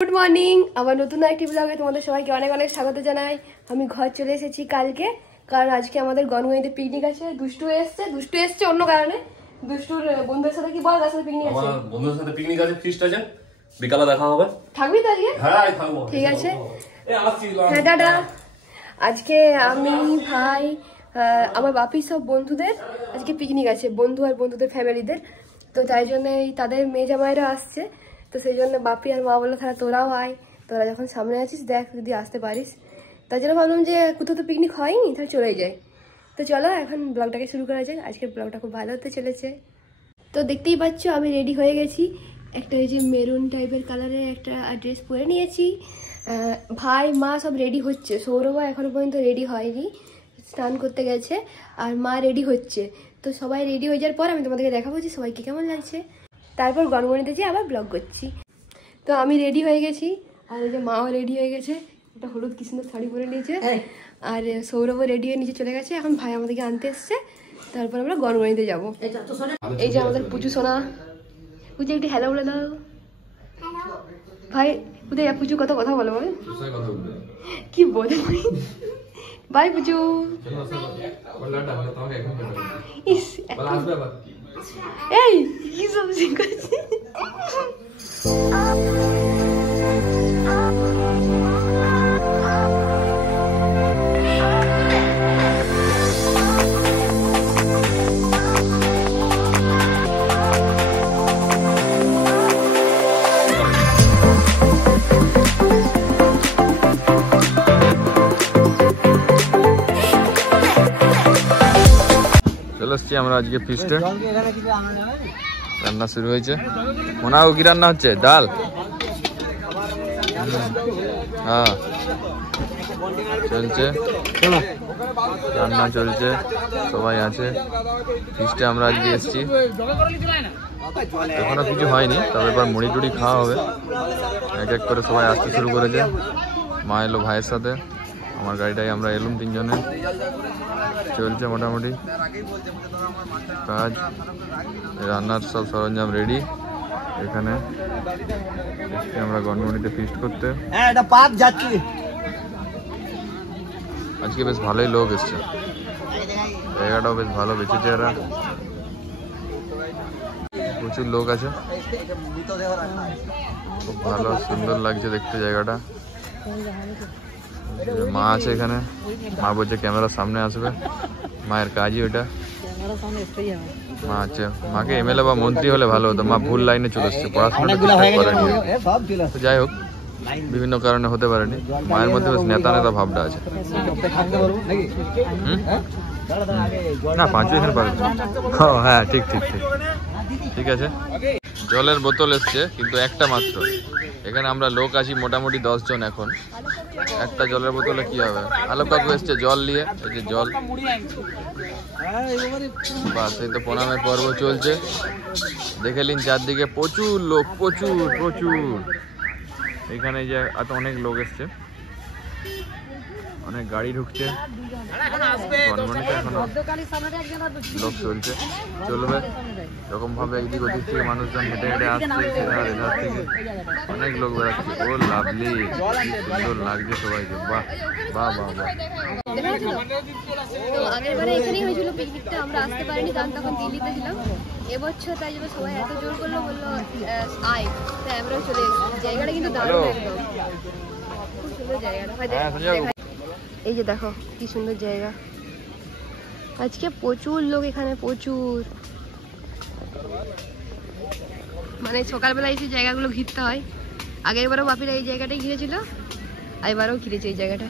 Good morning, আমার নতুন একটি ব্লগে তোমাদের সবাইকে অনেক অনেক স্বাগত জানাই। আমি ঘর চলে এসেছি কালকে, কারণ আজকে আমাদের গনগনিতে পিকনিক আছে। দুষ্টু এসছে অন্য কারণে। দুষ্টুর বন্ধুদের সাথে কি বল, আসলে পিকনিক আছে, আমার বন্ধুদের সাথে পিকনিক আছে, ফিস্ট আছে, বিকালে দেখা হবে। থাকবি তো আজকে? হ্যাঁ থাকবো। ঠিক আছে, হ্যাঁ টাটা। আজকে আমি, ভাই, আমার বাপির সব বন্ধুদের আজকে পিকনিক আছে, বন্ধু আর বন্ধুদের ফ্যামিলিদের। তো তাই জন্য তাদের মেয়ে জামাইরা আসছে, তো সেই জন্য বাপি আর মা বললো তাহলে তোরাও আয়, তোরা যখন সামনে আছিস দেখ যদি আসতে পারিস। তাই জন্য ভাবলাম যে কোথাও তো পিকনিক হয়নি, তাহলে চলেই যাই। তো চলো এখন ব্লগটাকে শুরু করা যাক। আজকের ব্লগটা খুব ভালো হতে চলেছে। তো দেখতেই পাচ্ছ আমি রেডি হয়ে গেছি। একটা এই যে মেরুন টাইপের কালারের একটা ড্রেস পরে নিয়েছি। ভাই মা সব রেডি হচ্ছে, সৌরভা এখনো পর্যন্ত রেডি হয়নি, স্নান করতে গেছে, আর মা রেডি হচ্ছে। তো সবাই রেডি হয়ে যাওয়ার পর আমি তোমাদেরকে দেখাবো যে সবাইকে কেমন লাগছে, তারপর গনগনিতে যেয়ে আবার ব্লগ করছি। তো আমি রেডি হয়ে গেছি, আর এই যে মাও রেডি হয়ে গেছে, একটা হলুদ কি সুন্দর শাড়ি পরে নিয়েছে, আর সৌরভও রেডি হয়ে নিচে চলে গেছে। এখন ভাই আমাদেরকে আনতে এসছে, তারপর আমরা গনগনিতে যাবো। এই যে আমাদের পুজো সোনা, পুজো একটু হ্যালো বলে দাও। ভাই পুজো, পুজো কত কথা বলো বল, কি বলে ভাই পুজো। এই কি সবজি করছি। চলে এসছি আমরা আজকে ফিস্টে। রান্না শুরু হয়েছে, মনে হয় কি রান্না হচ্ছে? ডাল, হ্যাঁ চলছে, রান্না চলছে, সবাই আছে ফিস্টে। আমরা আজকে এসছি, এখনো কিছু হয়নি, তবে এবার মুড়ি টুড়ি খাওয়া হবে। এক এক করে সবাই আসতে শুরু করেছে। মা এলো ভাইয়ের সাথে, আমার গাড়িটাই আমরা এলুম তিনজনে। চলছে মোটামুটি কাজ, রান্নার সব সরঞ্জাম রেডি। এখানে আমরা গনগনিতে ফিস্ট করতে। আজকে বেশ ভালোই লোক এসছে, জায়গাটাও বেশ ভালো বেঁচেছে, এরা প্রচুর লোক আছে, খুব ভালো সুন্দর লাগছে দেখতে জায়গাটা। মা আছে এখানে, মা বলছে ক্যামেরার সামনে আসবে, মায়ের কাজই ওটা। মা আছে, মাকে এমএলএ বা মন্ত্রী হলে ভালো হতো, মা ভুল লাইনে চলে এসছে, পড়াশোনা করেনি। যাই হোক, বিভিন্ন কারণে হতে পারেনি। মায়ের মধ্যে বেশ নেতা নেতা ভাবটা আছে। না পাঁচু এখানে পারে, হ্যাঁ ঠিক ঠিক ঠিক ঠিক আছে। জলের বোতল এসছে, কিন্তু একটা মাত্র। এখানে আমরা লোক আছি মোটামুটি 10 জন। এখন একটা জলের বোতলে কি হবে? আলোক কাকু এসছে জল নিয়ে, এই যে জল, বাস। এই তো প্রণামের পর্ব চলছে, দেখে নিন চারদিকে প্রচুর লোক, প্রচুর প্রচুর। এখানে যে এত অনেক লোক এসছে, অনেক গাড়ি ঢুকছে, এখনো লোক চলছে, চলবে এরকম ভাবে। এদিক ওদিক থেকে মানুষজন হেঁটে হেঁটে আসছে, এধার থেকে অনেক লোক বেড়াচ্ছে। ও লাভলি, সুন্দর লাগছে সবাইকে, বাহ বাহ বাহ বাহ। তো আগেরবারে এখানেই হয়েছিল পিকনিকটা, আমরা আসতে পারিনি কারণ তখন দিল্লিতে ছিলাম। এবছর তাই জন্য সবাই এত জোর করলো, বললো আয়, তাই আমরাও চলে এসেছি। জায়গাটা কিন্তু দারুণ, একদম খুব সুন্দর জায়গাটা। এই যে দেখো কি সুন্দর জায়গা। আজকে প্রচুর লোক এখানে, প্রচুর, মানে সকালবেলা এসে জায়গাগুলো ঘিরতে হয়। আগেরবারও বাপিরা এই জায়গাটাই ঘিরেছিল, এবারও ঘিরেছে এই জায়গাটা।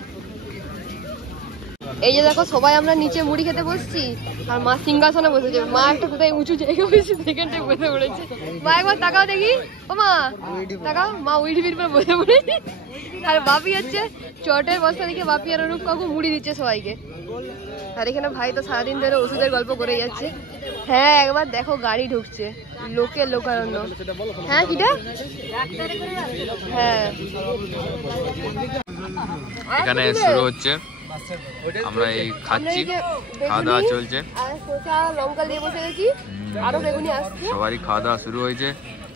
এই যে দেখো সবাই আমরা নিচে মুড়ি খেতে বসছি, আর মা সিংহাসনে বসেছে। মা একটা কোথায় উঁচু জায়গা বসে সেখানটায় বসে পড়েছে। মা একবার তাকাও দেখি, ও মা তাকাও, মা উইডি বিড় করে বসে পড়েছে। আর বাপি হচ্ছে চটের বস্তা দিকে, বাপি আর অরূপ কাকু মুড়ি দিচ্ছে সবাইকে। আর এখানে ভাই তো সারাদিন ধরে ওষুধের গল্প করে যাচ্ছে। হ্যাঁ একবার দেখো গাড়ি ঢুকছে, লোকের লোকারণ্য। হ্যাঁ কিটা, হ্যাঁ এখানে শুরু হচ্ছে, আমরা এই খাচ্ছি, খাওয়া দাওয়া চলছে, লঙ্কা দিয়ে বসে গেছি, আরো বেগুনি আসছে। সবারই খাওয়া দাওয়া শুরু হয়েছে।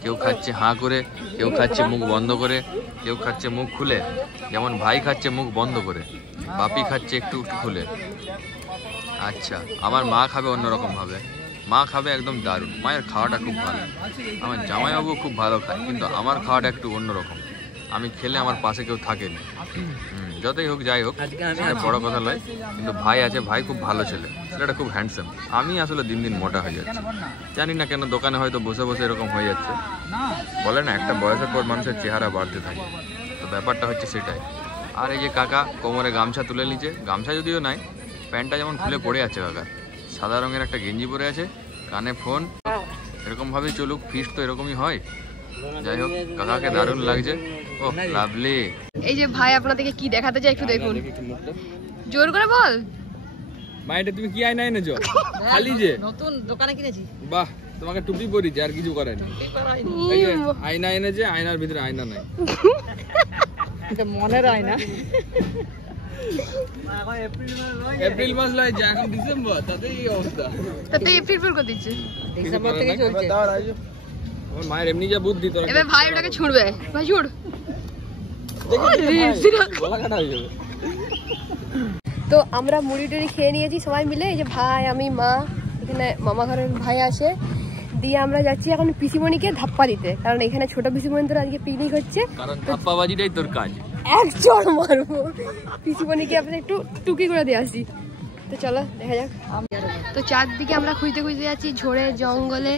কেউ খাচ্ছে হাঁ করে, কেউ খাচ্ছে মুখ বন্ধ করে, কেউ খাচ্ছে মুখ খুলে, যেমন ভাই খাচ্ছে মুখ বন্ধ করে, বাপি খাচ্ছে একটু একটু খুলে। আচ্ছা, আমার মা খাবে অন্যরকম ভাবে, মা খাবে একদম দারুণ, মায়ের খাওয়াটা খুব ভালো। আমার জামাইবাবু খুব ভালো খায়, কিন্তু আমার খাওয়াটা একটু অন্যরকম। আমি খেলে আমার পাশে কেউ থাকেনি। যতই হোক যাই হোক, সেটা বড় কথা নয়, কিন্তু ভাই আছে, ভাই খুব ভালো ছেলে, ছেলেটা খুব হ্যান্ডসাম। আমি আসলে দিন দিন মোটা হয়ে যাচ্ছি, জানি না কেন, দোকানে হয়তো বসে বসে এরকম হয়ে যাচ্ছে। বলে না, একটা বয়সের পর মানুষের চেহারা বাড়তে থাকে, তো ব্যাপারটা হচ্ছে সেটাই। আর এই যে কাকা কোমরে গামছা তুলে নিচে, গামছা যদিও নাই, প্যান্টটা যেমন খুলে পড়ে আছে কাকা, সাদা রঙের একটা গেঞ্জি পরে আছে, কানে ফোন, এরকমভাবেই চলুক, ফিস্ট তো এরকমই হয়। যাই হোক, কাকাকে দারুণ লাগছে। ও লাভলি। এই যে ভাই আপনাদেরকে কি দেখাতে চাই একটু দেখুন, জোর করে বল। মাইটা তুমি কি আয়না এনেছো? খালি যে নতুন দোকানে কিনেছি। বাহ, তোমাকে টুপি পরিছে, আর কিছু করেনি। এই যে আয়না এনেছে, আয়নার ভিতরে আয়না নাই। এটা মনের আয়না। এপ্রিল মাস লয়, এখন ডিসেম্বর, তাতে এই অবস্থা। তাতে এপ্রিল ফুল করে দিচ্ছে, ডিসেম্বর থেকে চলছে। আমার মায়ের এমনি যা বুদ্ধি, তোর এবার ভাই ওটাকে ছুঁড়বে, ভাই ছুঁড়। তো আমরা মুড়ি টুড়ি খেয়ে নিয়েছি সবাই মিলে, এই যে ভাই, আমি, মা, এখানে মামা ঘরের ভাই আছে, দিয়ে আমরা যাচ্ছি এখন পিসিমণিকে ধাপ্পা দিতে, কারণ এখানে ছোট পিসিমণিদের আজকে পিকনিক হচ্ছে, কারণ ধাপ্পাবাজিটাই তোর কাজ। এক চড় মারবো পিসিমণিকে, আমরা একটু টুকি করে দিয়ে আসি। তো চলো দেখা যাক। তো চারদিকে আমরা খুঁজতে খুঁজতে যাচ্ছি, ঝোড়ে জঙ্গলে,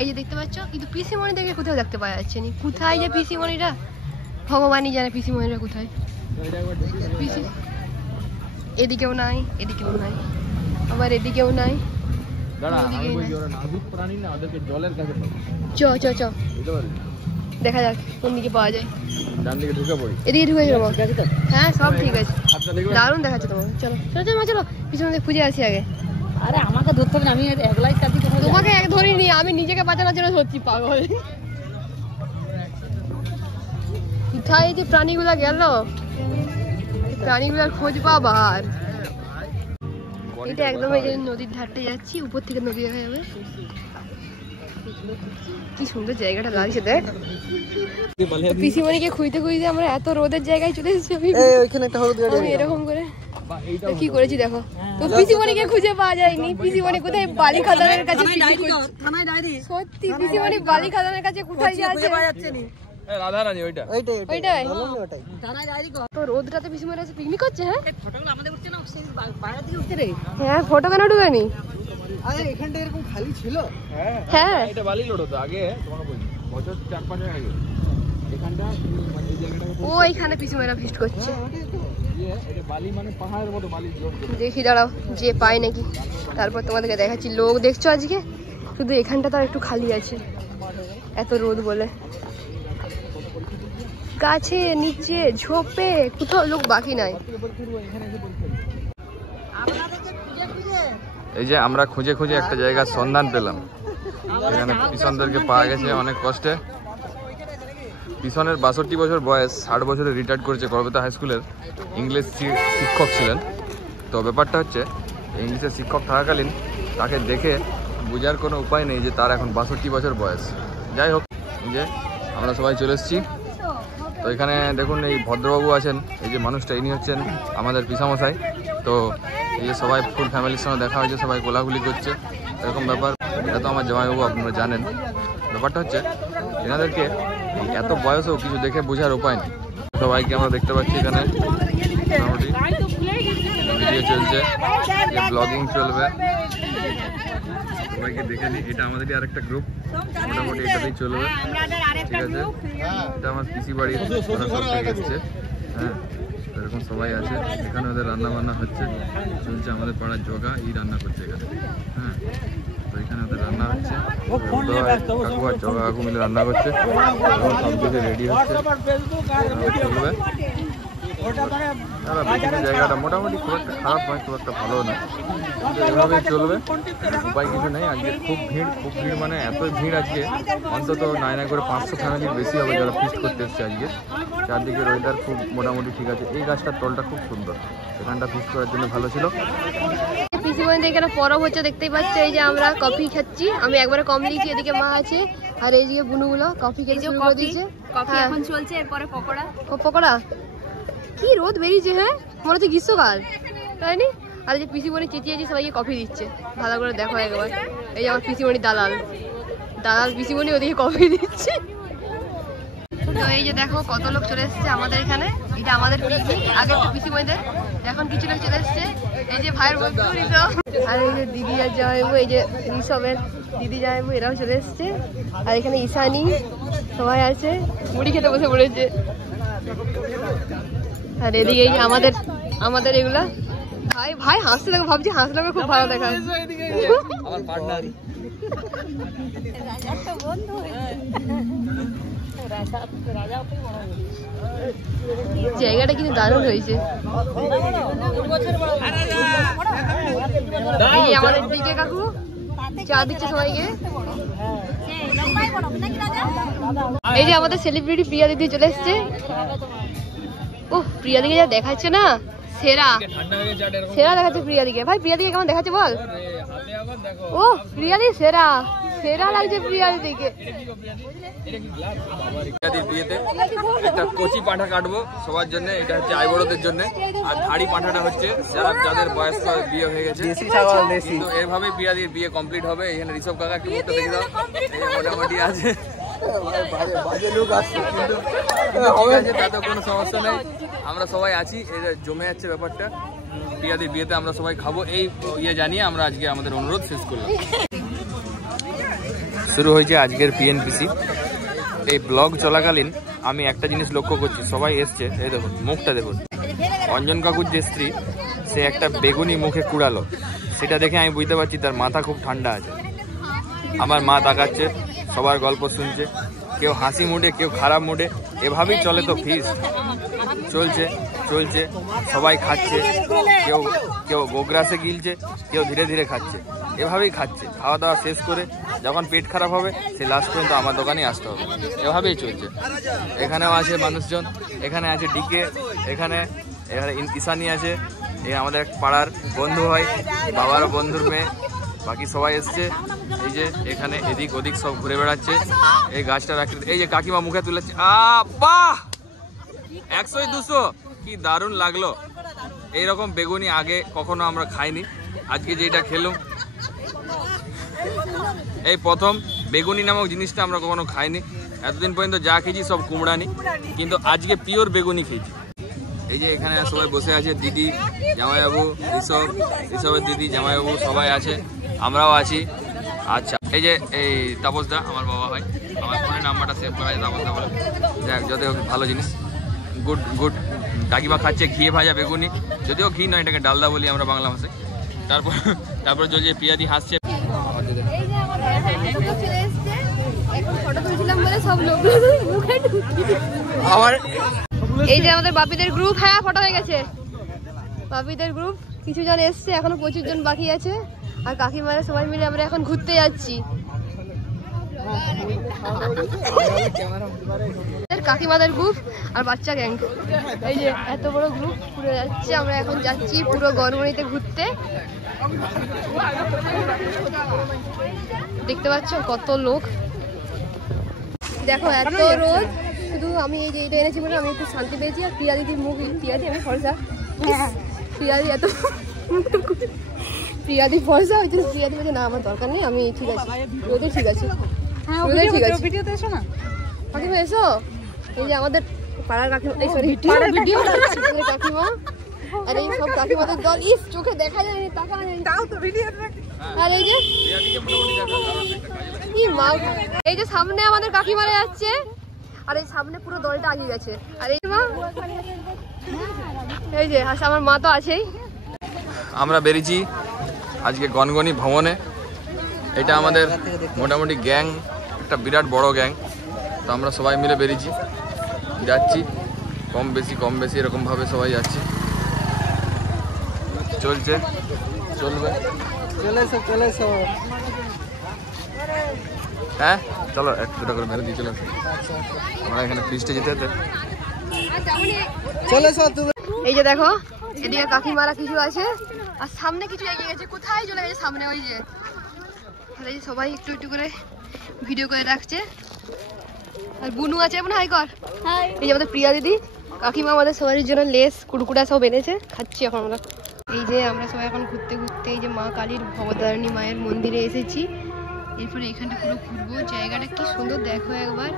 এই যে দেখতে পাচ্ছ, কিন্তু পিসিমণি দেখে কোথাও দেখতে পাওয়া যাচ্ছে না। কোথায় যে পিসিমণিরা, ভগবানই জানে পিসিমণিরা কোথায়। পিসি এদিকেও নাই, এদিকেও নাই, আবার এদিকেও নাই। চ চ চ, দেখা যাক কোন দিকে পাওয়া যায়। এদিকে ঢুকে যাবো। হ্যাঁ, সব ঠিক আছে, দারুণ দেখাচ্ছে তোমাকে। চলো চলো চলো চলো, পিছনে খুঁজে আসি আগে। আরে আমাকে ধরতে হবে না, আমি একলাই চাবি। তোমাকে এক ধরিনি, আমি নিজেকে বাঁচানোর জন্য ধরছি, পাগল। কোথায় যে প্রাণীগুলা গেল, প্রাণীগুলার খোঁজ পাবার। এটা একদম এই যে নদীর ধারটা যাচ্ছি, উপর থেকে নদী দেখা যাবে। কি সুন্দর জায়গাটা লাগছে দেখ। পিসিমণিকে খুঁজতে খুঁজতে আমরা এত রোদের জায়গায় চলে এসেছি। আমি এরকম করে কি করেছি দেখো, তো পিসিমণিকে খুঁজে পাওয়া যায়নি। পিসিমণি কোথায়, বালি খাদানের কাছে। সত্যি পিসিমণি বালি খাদানের কাছে কোথায় আছে? তো রোদটাতে পিসিমণি আছে, পিকনিক করছে। হ্যাঁ, ফটো কেন ঢুকানি? এখানটা এরকম খালি ছিল। হ্যাঁ, এটা বালি লোড হতো আগে, তোমাকে বলি, বছর 4-5 আগে এখানটা, মানে এই জায়গাটা ও এইখানে পিসিমণিরা ফিস্ট করছে। এটা বালি, মানে পাহাড়ের মতো বালি লোড করে। দেখি দাঁড়াও, যে পাই নাকি, তারপর তোমাদেরকে দেখাচ্ছি। লোক দেখছো আজকে, শুধু এখানটা তো একটু খালি আছে, এত রোদ বলে। গাছে নিচে ঝোপে কোথাও লোক বাকি নাই। এই যে আমরা খুঁজে খুঁজে একটা জায়গার সন্ধান পেলাম, এখানে পিছনদেরকে পাওয়া গেছে অনেক কষ্টে। পিছনের 62 বছর বয়স, 60 বছরে রিটায়ার্ড করেছে কলকাতা হাই স্কুলের ইংলিশ শিক্ষক ছিলেন। তো ব্যাপারটা হচ্ছে, ইংলিশের শিক্ষক থাকাকালীন তাকে দেখে বোঝার কোনো উপায় নেই যে তার এখন 62 বছর বয়স। যাই হোক, যে আমরা সবাই চলে এসেছি। তো এখানে দেখুন, এই ভদ্রবাবু আছেন, এই যে মানুষটা, ইনি হচ্ছেন আমাদের পিসামশাই। তো এই যে সবাই ফুল ফ্যামিলির সঙ্গে দেখা হয়েছে, সবাই কোলাকুলি করছে, এরকম ব্যাপার। এটা তো আমার জামাইবাবু, আপনারা জানেন। ব্যাপারটা হচ্ছে, এনাদেরকে এত বয়সেও কিছু দেখে বোঝার উপায় নেই। সবাইকে আমরা দেখতে পাচ্ছি এখানে, মোটামুটি ভিডিও চলছে, ব্লগিং চলবে, সবাইকে দেখে নিই। এটা আমাদেরই আরেকটা গ্রুপ, মোটামুটি এটাতেই চলবে, ঠিক আছে। এটা আমার পিসি বাড়ি, ওরা সব থেকে এসছে। হ্যাঁ, এরকম সবাই আছে এখানে, ওদের রান্না বান্না হচ্ছে, চলছে। আমাদের পাড়ার জগা রান্না করছে এখানে। হ্যাঁ, তো এখানে ওদের রান্না হচ্ছে, কাকু আর জগা কাকু মিলে রান্না করছে, এবং সব কিছু রেডি হচ্ছে, চলবে। জায়গাটা মোটামুটি খুব একটা খারাপ নয়, খুব একটা ভালো না, এভাবেই চলবে, উপায় কিছু নেই। আজকে খুব ভিড়, মানে এতই ভিড় আজকে, অন্তত নাই করে 500 ফ্যামিলির বেশি হবে যারা ফিস্ট করতে এসছে আজকে। চারদিকে ওয়েদার খুব মোটামুটি ঠিক আছে। এই গাছটার তলটা খুব সুন্দর, এখানটা ফিস্ট করার জন্য ভালো ছিল। পিসিমণিদের এখানে পরব হচ্ছে, দেখতেই পাচ্ছ। এই যে আমরা কফি খাচ্ছি, আমি একবারে কম লিখছি, এদিকে মা আছে, আর এই যে বুনুগুলো কফি খেতে শুরু করে দিয়েছে। কফি এখন চলছে, এরপরে পকোড়া। ও পকোড়া, কি রোদ বেরিয়েছে, হ্যাঁ মনে হচ্ছে গ্রীষ্মকাল, তাই নি? আর যে পিসিমণি চেঁচিয়েছি সবাইকে কফি দিচ্ছে, ভালো করে দেখো একবার। এই যে আমার পিসিমণি দালাল পিসিমণি ওদিকে কফি দিচ্ছে। তো এই যে দেখো কত লোক চলে এসছে আমাদের এখানে, এটা আমাদের পিকনিক, আগে তো পিসিমণিদের, এখন কিছু লোক চলে এসছে। এই যে ভাইয়ের বন্ধু ঋষভ, আর এই যে দিদি আর জামাইবু, এই যে ঋষভের দিদি জামাইবু এরাও চলে এসছে। আর এখানে ঈশানী সবাই আছে, মুড়ি খেতে বসে পড়েছে। আর এদিকে আমাদের এগুলা ভাই হাসতে দেখো, ভাবছি হাসলে খুব ভালো দেখায়। জায়গাটা কিন্তু দারুণ হয়েছে। আমাদের দিকে কাকু চা দিচ্ছে সবাইকে। এই যে আমাদের সেলিব্রিটি প্রিয়া দিদি চলে এসছে। ও প্রিয়া দিকে যা দেখাচ্ছে না, সেরা দেখাচ্ছে প্রিয়া দিকে। ভাই প্রিয়া দিকে কেমন দেখাচ্ছে বল? ও প্রিয়া দি সেরা লাগছে প্রিয়া দিদিকে। বিয়েতে একটা কচি পাঁঠা কাটবো সবার জন্য, এটা হচ্ছে আইবড়োদের জন্য। আর ধাড়ি পাঁঠাটা হচ্ছে যাদের বয়স্ক বিয়ে হয়ে গেছে। কিন্তু এভাবে প্রিয়াদির বিয়ে কমপ্লিট হবে। এখানে ঋষভ কাকা একটু মুখটা দেখে দাও, মোটামুটি আছে, তাতে কোনো সমস্যা নেই, আমরা সবাই আছি। এটা জমে যাচ্ছে ব্যাপারটা, প্রিয়াদির বিয়েতে আমরা সবাই খাবো, এই ইয়ে জানিয়ে আমরা আজকে আমাদের অনুরোধ শেষ করলাম। শুরু হয়েছে আজকের পিএনপিসি। এই ব্লগ চলাকালীন আমি একটা জিনিস লক্ষ্য করছি, সবাই এসছে, এই দেখুন মুখটা দেখুন। অঞ্জন কাকুর যে স্ত্রী, সে একটা বেগুনি মুখে কুড়ালো, সেটা দেখে আমি বুঝতে পারছি তার মাথা খুব ঠান্ডা আছে। আমার মা তাকাচ্ছে, সবার গল্প শুনছে, কেউ হাসি মুডে, কেউ খারাপ মুডে, এভাবেই চলে তো ফিস্ট। চলছে সবাই খাচ্ছে, কেউ গোগ্রাসে গিলছে, কেউ ধীরে ধীরে খাচ্ছে, এভাবেই খাচ্ছে। খাওয়া দাওয়া শেষ করে যখন পেট খারাপ হবে, সে লাস্ট পর্যন্ত আমার দোকানে আসতে হবে, এভাবেই চলছে। এখানেও আছে মানুষজন, এখানে আছে ডিকে, এখানে ঈশানী আছে, এই আমাদের এক পাড়ার বন্ধু হয়, বাবারও বন্ধুর মেয়ে, বাকি সবাই এসছে। এই যে এখানে এদিক ওদিক সব ঘুরে বেড়াচ্ছে। এই গাছটা রাখি, এই যে কাকিমা মুখে তুলেছে, বাহ 100-200, কি দারুণ লাগলো। এইরকম বেগুনি আগে কখনো আমরা খাইনি, আজকে যেটা খেলাম এই প্রথম। বেগুনি নামক জিনিসটা আমরা কখনো খাইনি, এতদিন পর্যন্ত যা খেয়েছি সব কুমড়ানি, কিন্তু আজকে পিওর বেগুনি খেয়েছি। এই যে এখানে সবাই বসে আছে, দিদি, জামাইবাবু, ঋষভের দিদি, জামাইবাবু সবাই আছে, আমরাও আছি। আচ্ছা এই যে এই তাপসদা আমার বাবা হয়, আমার ফোনের নাম্বারটা সেভ করা যায় তাপসদা বলে, যাক যত ভালো জিনিস। গুড কাকিমা খাচ্ছে ঘিয়ে ভাজা বেগুনি, যদিও ঘি নয়, এটাকে ডালদা বলি আমরা বাংলা ভাষায়। তারপর চলছে প্রিয়াদি হাসছে। এই যে আমাদের বাপিদের গ্রুপ, হ্যাঁ ফটো হয়ে গেছে। বাপিদের গ্রুপ কিছু জন এসছে, এখনো প্রচুর জন বাকি আছে। আর কাকিমারা সবাই মিলে আমরা এখন ঘুরতে যাচ্ছি। কাকিমাদের গ্রুপ আর বাচ্চা গ্যাং, এই যে এত বড় গ্রুপ পুরো যাচ্ছে। আমরা এখন যাচ্ছি পুরো গরমনিতে ঘুরতে। দেখতে পাচ্ছ কত লোক, দেখো এত রোদ। শুধু আমি এই যে এটা এনেছি বলে আমি একটু শান্তি পেয়েছি। আর প্রিয়া দিদির মুখ, প্রিয়াদি আমি ফর্সা, প্রিয়াদি এত প্রিয়াদি ফর্সা হয়েছে। প্রিয়াদি বলছে না আমার দরকার নেই, আমি ঠিক আছে, রোদে ঠিক আছে, রোদে ঠিক আছে। কাকিমা এসো, এই যে আমাদের পাড়ার কাকিমা, এই সরি পাড়ার ভিডিও কাকিমা, আর এই সব কাকিমাদের দল। ইস চোখে দেখা যায়নি, তাকা যায়নি, তাও তো ভিডিও। আর এই যে এই যে সামনে আমাদের কাকিমারা যাচ্ছে, আর এই সামনে পুরো দলটা আগিয়ে গেছে। আর এই মা, এই যে আমার মা তো আছেই। আমরা বেরিয়েছি আজকে গনগনি ভ্রমণে। এটা আমাদের মোটামুটি গ্যাং, একটা বিরাট বড় গ্যাং। তো আমরা সবাই মিলে বেরিয়েছি, যাচ্ছি কম বেশি এরকমভাবে সবাই যাচ্ছি, চলবে। হ্যাঁ চলো একটা দুটো করে মেরে দিয়ে চলে আসো। আমরা এখানে ফিস্টে যেতে হতে এই যে দেখো এদিকে কাকিমারা কিছু আছে, আর সামনে কিছু এগিয়ে গেছে। কোথায় চলে গেছে সামনে? ওই যে সবাই একটু একটু করে ভিডিও করে রাখছে। আর বুনু আছে, এমন হাই কর। এই যে আমাদের প্রিয়া দিদি, কাকিমা আমাদের সবারই জন্য লেস কুড়কুড়া সব এনেছে, খাচ্ছি এখন আমরা। এই যে আমরা সবাই এখন ঘুরতে ঘুরতে এই যে মা কালীর ভবতারিণী মায়ের মন্দিরে এসেছি। এরপরে এখানটা পুরো ঘুরবো। জায়গাটা কি সুন্দর দেখো একবার,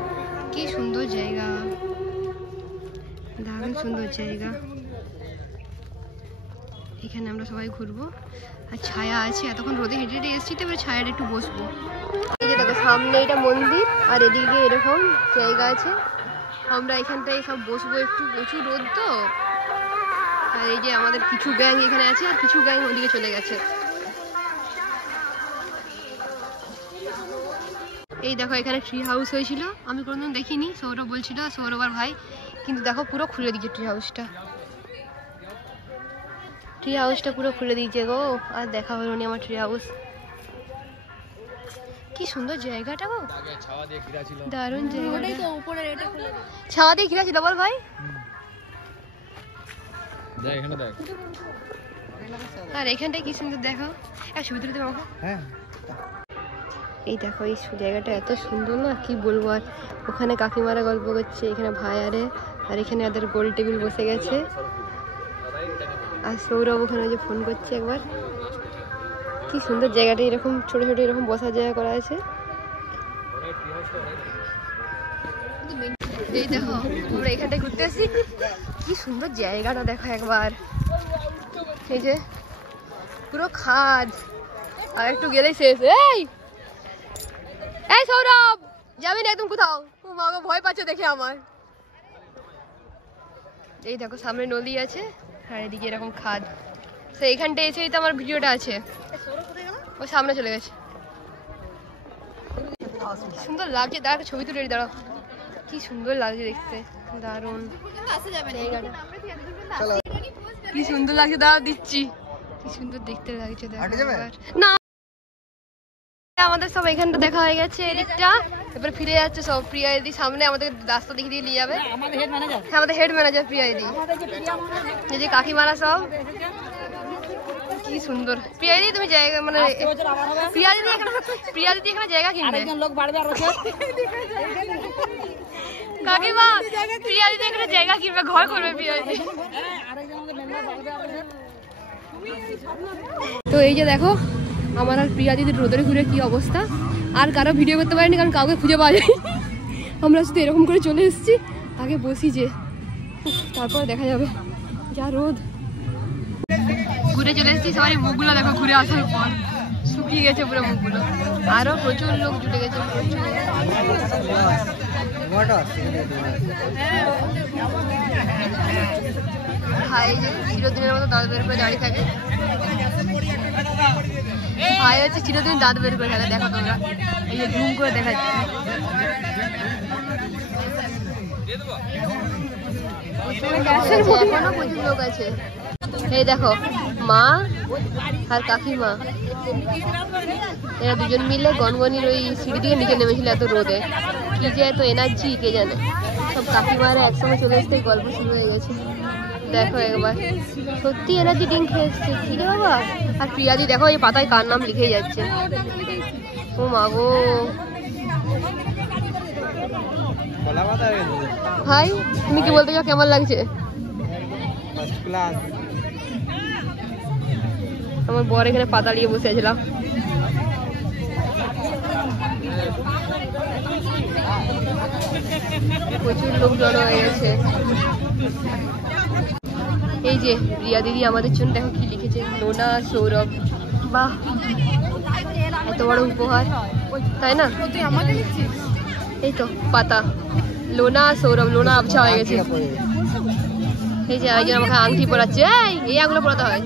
কি সুন্দর জায়গা, দারুণ সুন্দর জায়গা। এখানে আমরা সবাই ঘুরবো আর ছায়া আছে, এতক্ষণ রোদে হেঁটে হেঁটে এসেছি তো এবার ছায়াটা একটু বসবো। এই যে দেখো সামনে এটা মন্দির আর এদিকে এরকম জায়গা আছে, আমরা এখানটায় সব বসবো একটু, প্রচুর রোদ তো। আর এই যে আমাদের কিছু গ্যাং এখানে আছে আর কিছু গ্যাং ওদিকে চলে গেছে। এই দেখো এখানে ট্রি হাউস হয়েছিল, আমি কোনোদিন দেখিনি, সৌরভ বলছিল, সৌরভ আর ভাই। কিন্তু দেখো পুরো খুলে দিয়েছে ট্রি হাউসটা, ট্রি হাউসটা পুরো খুলে দিয়েছে গো। আর দেখা হলো নি আমার ট্রি হাউস। কি সুন্দর জায়গাটা গো, দারুণ জায়গা। ছাওয়া দিয়ে ঘিরা ছিল বল ভাই। আর এখানটায় কি সুন্দর দেখো, ছবি তুলতে পারবো। এই দেখো এই জায়গাটা এত সুন্দর না, কি বলবো। আর ওখানে কাকিমারা গল্প করছে, এখানে ভাই আরে, আর এখানে ওদের গোল টেবিল বসে গেছে। আর সৌরভ ওখানে যে ফোন করছে একবার। কি সুন্দর জায়গাটা, এরকম ছোট ছোট এরকম বসার জায়গা করা আছে। এই দেখো আমরা এখানটায় ঘুরতে আসছি, কি সুন্দর জায়গাটা দেখো একবার। এই যে পুরো খাদ, আর একটু গেলেই শেষ। এই সৌরভ যাবি না একদম কোথাও, ও মা গো ভয় পাচ্ছে দেখে আমার। এই দেখো সামনে নদী আছে আর এদিকে এরকম খাদ। তো এইখানটা এসেই তো আমার ভিডিওটা আছে, ও সামনে চলে গেছে। সুন্দর লাগছে, দাঁড়া ছবি তুলে দাঁড়াও, কি সুন্দর লাগছে দেখতে, দারুণ জায়গাটা, কি সুন্দর লাগছে। দাঁড়া দিচ্ছি, কি সুন্দর দেখতে লাগছে না। আমাদের সব এখানটা দেখা হয়ে গেছে, এদিকটা এবার ফিরে যাচ্ছে সব। প্রিয়া দিদি সামনে আমাদের রাস্তা দেখে দিয়ে নিয়ে যাবে, আমাদের হেড ম্যানেজার প্রিয়া দিদি। এই যে কাকিমারা সব, কি সুন্দর। প্রিয়া দিদি তুমি জায়গা মানে প্রিয়া দিদি এখানে জায়গা কিনবে, কাকিমা প্রিয়া দিদি এখানে জায়গা কিনবে, ঘর করবে প্রিয়া দিদি। তো এই যে দেখো আমার আর প্রিয়া দিদির রোদরে ঘুরে কি অবস্থা। আর কারো ভিডিও করতে পারিনি কারণ কাউকে খুঁজে পাওয়া যায়। আমরা শুধু এরকম করে চলে এসেছি, আগে বসি যে, তারপরে দেখা যাবে। যা রোদ, ঘুরে চলে এসেছি। সবাই মুখগুলো দেখো ঘুরে আসার পর শুকিয়ে গেছে পুরো মুখগুলো। আরো প্রচুর লোক জুটে গেছে, ভাই যে চিরদিনের মতো দাঁত বের করে দাঁড়িয়ে থাকে। ভাই হচ্ছে চিরদিন দাঁত বের করে থাকে, দেখো তোমরা, এই যে জুম করে দেখাচ্ছি। এখনো প্রচুর লোক আছে। এই দেখো মা আর কাকিমা, এরা দুজন মিলে গনগনির ওই সিঁড়ি থেকে নিচে নেমেছিল এত রোদে। কি যে এত এনার্জি কে জানে। সব কাকিমারা একসঙ্গে চলে এসছে, গল্প শুরু হয়ে গেছে। দেখো একবার সত্যি এনার্জি ড্রিঙ্ক খেয়ে এসছে, কি রে বাবা। আর প্রিয়াদি দেখো এই পাতায় কার নাম লিখেই যাচ্ছে। ও মা গো। ভাই তুমি কি বলতে চাও, কেমন লাগছে? আমার বর এখানে পাতা নিয়ে বসে আছিলাম। প্রচুর লোক জড়ো হয়ে গেছে। এই যে রিয়া দিদি আমাদের জন্য দেখো কি লিখেছে, লোনা সৌরভ। বাহ, এত বড় উপহার, তাই না? এই তো পাতা, লোনা সৌরভ, লোনা আবছা হয়ে গেছে। এই যে একজন আমাকে আংটি পরাচ্ছে, এই আঙুলে পরাতে হয়,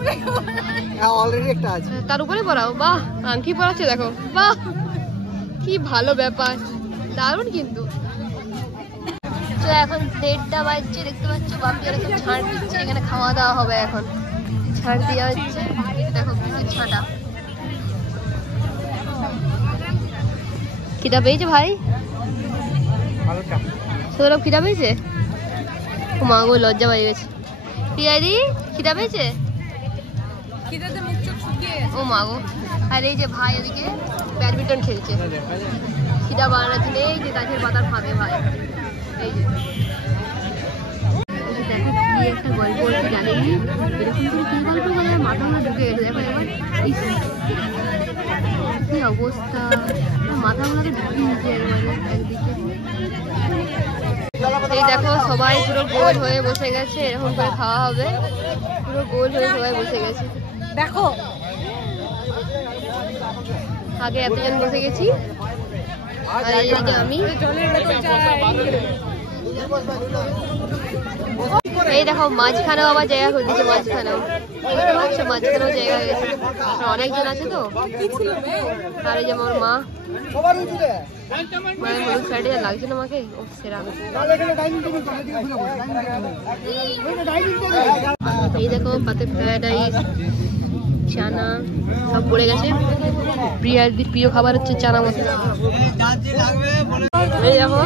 তার উপরে পরাও। বাহ, আংটি পরাচ্ছে দেখো, বাহ কি ভালো ব্যাপার, দারুণ কিন্তু। তো এখন 1:30 বাজছে, দেখতে পাচ্ছ বাপি এরকম ছাড় দিচ্ছে, এখানে খাওয়া দাওয়া হবে। এখন ছাড় দেওয়া হচ্ছে, দেখো ছাটা। খিদা পেয়েছে ভাই? সৌরভ খিদা পেয়েছে? ও মা গো, লজ্জা পাই গেছে। পিয়ারি খিদা পেয়েছে? ও মা গো। আর এই যে ভাই এদিকে ব্যাডমিন্টন খেলছে, খিদা বানাচ্ছে নেই যে গাছের পাতার ফাঁদে ভাই। এই যে দেখো কি একটা গল্প হচ্ছে জানেনি, এরকম করে কি গল্প বলে মাথা মাথা ঢুকে গেছে। দেখো এবার কি অবস্থা, মাথা মাথা ঢুকে গেছে একবারে একদিকে। এই দেখো সবাই পুরো গোল হয়ে বসে গেছে, এরকম করে খাওয়া হবে, পুরো গোল হয়ে সবাই বসে গেছে। দেখো আগে এতজন বসে গেছি, আর এই যে আমি। এই দেখো মাঝখানেও আবার জায়গা করে দিচ্ছে, মাঝখানেও মাঝখানেও জায়গা হয়ে গেছে, অনেকজন আছে তো। আর এই যে আমার মা, মায়ের হলুদ সাইডে লাগছে না মাকে, ও সেরা। এই দেখো পাতে ফ্রাইড রাইস, চানা সব পড়ে গেছে। প্রিয়ার প্রিয় খাবার হচ্ছে চানা মশলা। এই দেখো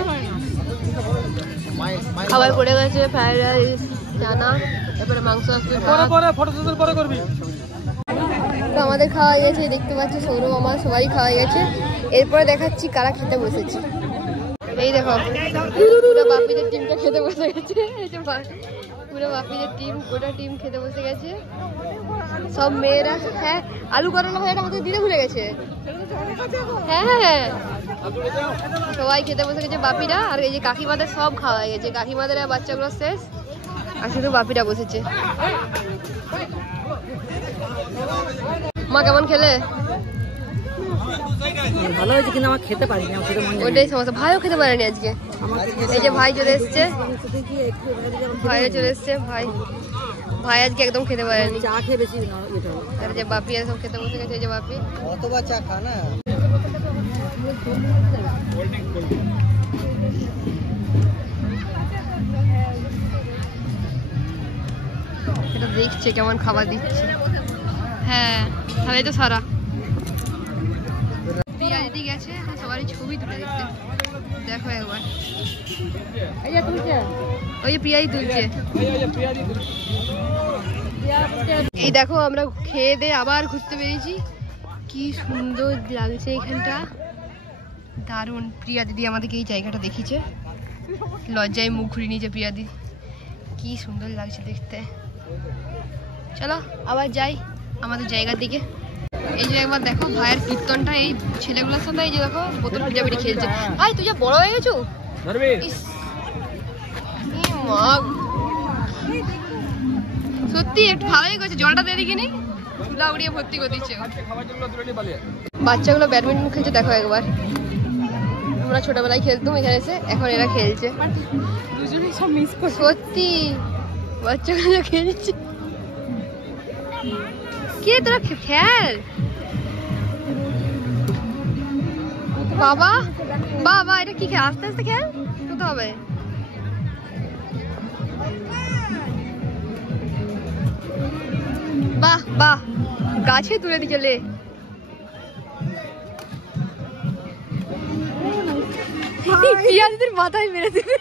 খাবার পড়ে গেছে, ফ্রাইড রাইস, চানা, তারপরে মাংস আসবে। তো আমাদের খাওয়া হয়ে গেছে, দেখতে পাচ্ছি সৌরভ আমার সবাই খাওয়া হয়ে গেছে। এরপরে দেখাচ্ছি কারা খেতে বসেছি। এই দেখো পুরো বাপিদের টিমটা খেতে বসে গেছে, এই যে পুরো বাপিদের টিম, গোটা টিম খেতে বসে গেছে সব মেয়েরা। হ্যাঁ আলু করলা হয়, এটা আমাদের দিতে ভুলে গেছে। হ্যাঁ হ্যাঁ সবাই খেতে বসে গেছে বাপিরা। আর এই যে কাকিমাদের সব খাওয়া হয়ে গেছে, কাকিমাদের আর বাচ্চাগুলো শেষ, আর শুধু বাপিরা বসেছে। মা কেমন খেলে? ভালো হয়েছে, কিন্তু আমার খেতে পারিনি, ওইটাই সমস্যা, ভাইও খেতে পারেনি আজকে। এই যে ভাই চলে এসছে, ভাইও চলে এসছে। ভাই আজকে একদম খেতে পারেনি, চা খেয়ে বেশি। আর যে বাপি আর সব খেতে বসে গেছে। এই যে বাপি অতবার চা খা না। এটা দেখছে কেমন খাবার দিচ্ছে। হ্যাঁ তাহলে তো সারা প্রিয়া দিদি গেছে এখন সবারই ছবি তুলে দিচ্ছে। দেখো একবার ওই যে প্রিয়াই তুলছে। এই দেখো আমরা খেয়ে দিয়ে আবার ঘুরতে বেরিয়েছি, কি সুন্দর লাগছে এখানটা, দারুণ। প্রিয়া দিদি আমাদেরকে এই জায়গাটা দেখিয়েছে, লজ্জায় মুখ ঘুরিয়ে নিয়েছে প্রিয়া দিদি, কি সুন্দর লাগছে দেখতে। চলো আবার যাই আমাদের জায়গার দিকে। এই যে একবার দেখো ভাইয়ের কীর্তনটা, এই ছেলেগুলোর সাথে এই যে দেখো বোতল পিটাপিটি খেলছে। ভাই তুই যা বড় হয়ে গেছো, সত্যি একটু ভালোই করছে। জলটা দিয়ে দিকে নি, চুলা উড়িয়ে ভর্তি করে দিচ্ছে। বাচ্চাগুলো ব্যাডমিন্টন খেলছে, দেখো একবার। আমরা ছোটবেলায় খেলতাম এখানে এসে, এখন এরা খেলছে। সত্যি বাচ্চাগুলো খেলছে। কে তোরা খেল বাবা, বাবা এটা কি খেল? আস্তে আস্তে খেল, শুতে হবে। বাহ বাহ, গাছে তুলে দিয়ে চলে। প্রিয়া দিদির মাথায় মেরে দেবে।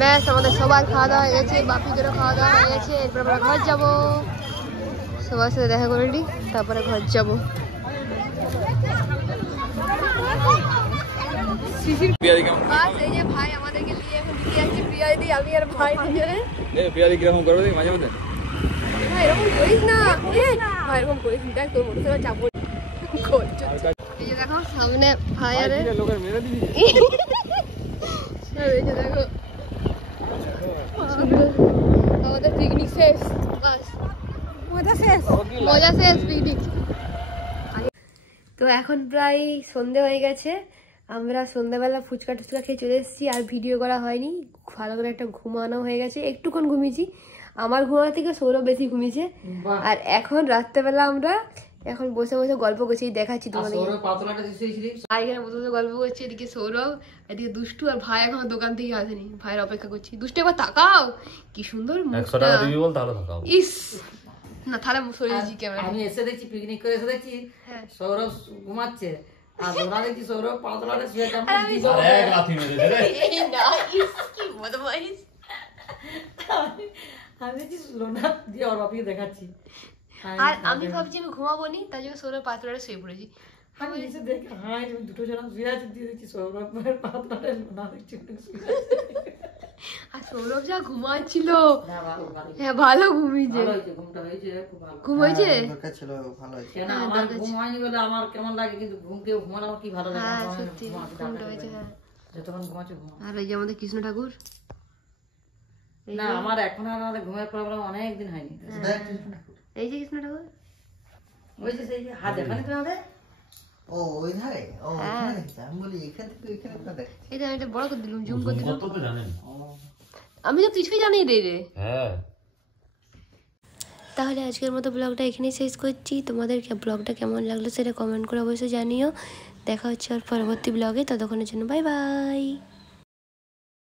ব্যাস আমাদের সবার খাওয়া দাওয়া হয়ে গেছে, বাপিদেরও খাওয়া দাওয়া হয়ে গেছে। এরপর আমরা ঘর যাবো, সবার সাথে দেখা করে নি, তারপরে ঘর যাবো। এই যে ভাই আমাদেরকে নিয়ে এখন দিতে যাচ্ছে, প্রিয়া দিদি, আমি আর ভাই দুজনে। প্রিয়া দিদি কিরকম করবে মাঝে মধ্যে? ভাই এরকম করিস না, ভাই এরকম করিস না, দেখ তোর মোটরসাইকেল চাপড়। এই যে দেখো সামনে ভাই আরে লোকের মেরে দিবি। এই যে দেখো আমাদের পিকনিক শেষ, বাস মজা শেষ পিকনিক। তো এখন প্রায় সন্ধে হয়ে গেছে, আমরা সন্ধ্যাবেলা ফুচকা টুচকা খেয়ে চলে এসেছি। আর ভিডিও করা হয়নি, ভালো করে একটা ঘুমানো হয়ে গেছে, একটুক্ষণ ঘুমিয়েছি। আমার ঘুমানো থেকে সৌরভ বেশি ঘুমিয়েছে। আর এখন রাত্রেবেলা আমরা এখন বসে বসে গল্প করছি, দেখাচ্ছি তোমাদের। আর এখানে বসে বসে গল্প করছি, এদিকে সৌরভ, এদিকে দুষ্টু, আর ভাই এখন দোকান থেকে আসেনি, ভাইয়ের অপেক্ষা করছি। দুষ্টু একবার তাকাও, কি সুন্দর মুখটা। ইস না তাহলে সরিয়েছি ক্যামেরা। আমি এসে দেখছি, পিকনিক করে এসে দেখছি সৌরভ ঘুমাচ্ছে, আর ওরা দেখছি সৌরভ পাতলাটা শুয়ে কেমন আমি দেখছি লোনা দিয়ে ওর বাপিকে দেখাচ্ছি। আর আমি ভাবছি আমি ঘুমাবো নি, তাই জন্য সৌরভ পাতলাটা শুয়ে পড়েছি। আমি এসে দেখে হাই দুটো জন শুয়ে আছে দিয়ে দেখছি সৌরভের পাতলাটা না দেখছি শুয়ে আছে। আর সৌরভ যা ঘুমাচ্ছিল, না, ভালো, ভালো। হ্যাঁ ভালো ঘুমিয়েছে। ভালো হয়েছে, ঘুমটা হয়েছে, খুব ভালো। ঘুম হয়েছে? দরকার ছিল, ভালো হয়েছে। কেন আমার ঘুম হয়নি বলে আমার কেমন লাগে, কিন্তু ঘুমকে ঘুমানো আমার কি ভালো লাগে। হ্যাঁ আমার সত্যি ঘুমাতে ঘুমটা ডাকা হয়েছে। লাগে। হ্যাঁ যতক্ষণ ঘুমাচ্ছে ঘুমা। আর ওই যে আমাদের কৃষ্ণ ঠাকুর, না আমার এখন আর আমাদের ঘুমের প্রবলেম অনেক দিন হয়নি। এই যে কৃষ্ণ ঠাকুর, ওই যে সেই হাত দেখানি তো আমাদের। ও ওই ধারে, ও ওখানে দেখছি। আমি বলি এখান থেকে ওইখানে তো দেখ। এটা আমি এটা বড় করে দিলাম, জুম করে দিলাম। কত তো জানেন? আমি তো কিছুই জানি রে। হ্যাঁ। তাহলে আজকের মতো ব্লগটা এখানেই শেষ করছি। তোমাদের ব্লগটা কেমন লাগলো সেটা কমেন্ট করে অবশ্যই জানিও। দেখা হচ্ছে আর পরবর্তী ব্লগে, ততক্ষণের জন্য বাই বাই।